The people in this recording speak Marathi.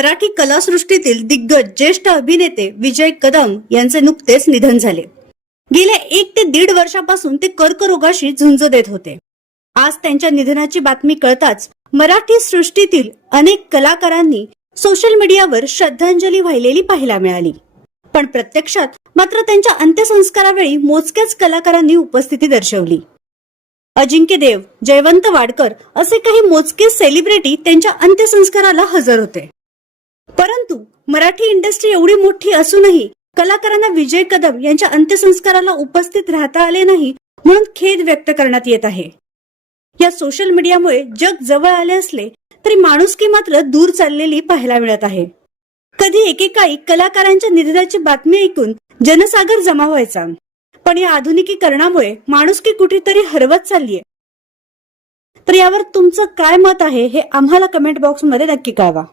मराठी कलासृष्टीतील दिग्गज ज्येष्ठ अभिनेते विजय कदम यांचे नुकतेच निधन झाले। गेल्या 1 ते 1.5 वर्षापासून ते कर्करोगाशी झुंज देत होते। आज त्यांच्या निधनाची बातमी कळताच मराठी सृष्टीतील अनेक कलाकारांनी सोशल मीडियावर श्रद्धांजली वाहिलेली पाहायला मिळाली। पण प्रत्यक्षात मात्र त्यांच्या अंत्यसंस्कारावेळी मोजक्याच कलाकारांनी उपस्थिती दर्शवली। अजिंक्य देव, जयवंत वाडकर असे काही मोजके सेलिब्रिटी त्यांच्या अंत्यसंस्काराला हजर होते। परंतु मराठी इंडस्ट्री एवढी मोठी असूनही कलाकारांना विजय कदम यांच्या अंत्यसंस्काराला उपस्थित राहता आले नाही, म्हणून खेद व्यक्त करण्यात येत आहे। या सोशल मीडियामुळे जग जवळ आले असले तरी माणुसकी मात्र दूर चाललेली पाहायला मिळत आहे। कधी एकेकाळी कलाकारांच्या निधनाची बातमी ऐकून जनसागर जमा व्हायचा, पण या आधुनिकीकरणामुळे माणुसकी कुठेतरी हरवत चाललीये। तर यावर तुमचं काय मत आहे हे आम्हाला कमेंट बॉक्समध्ये नक्की कळवा।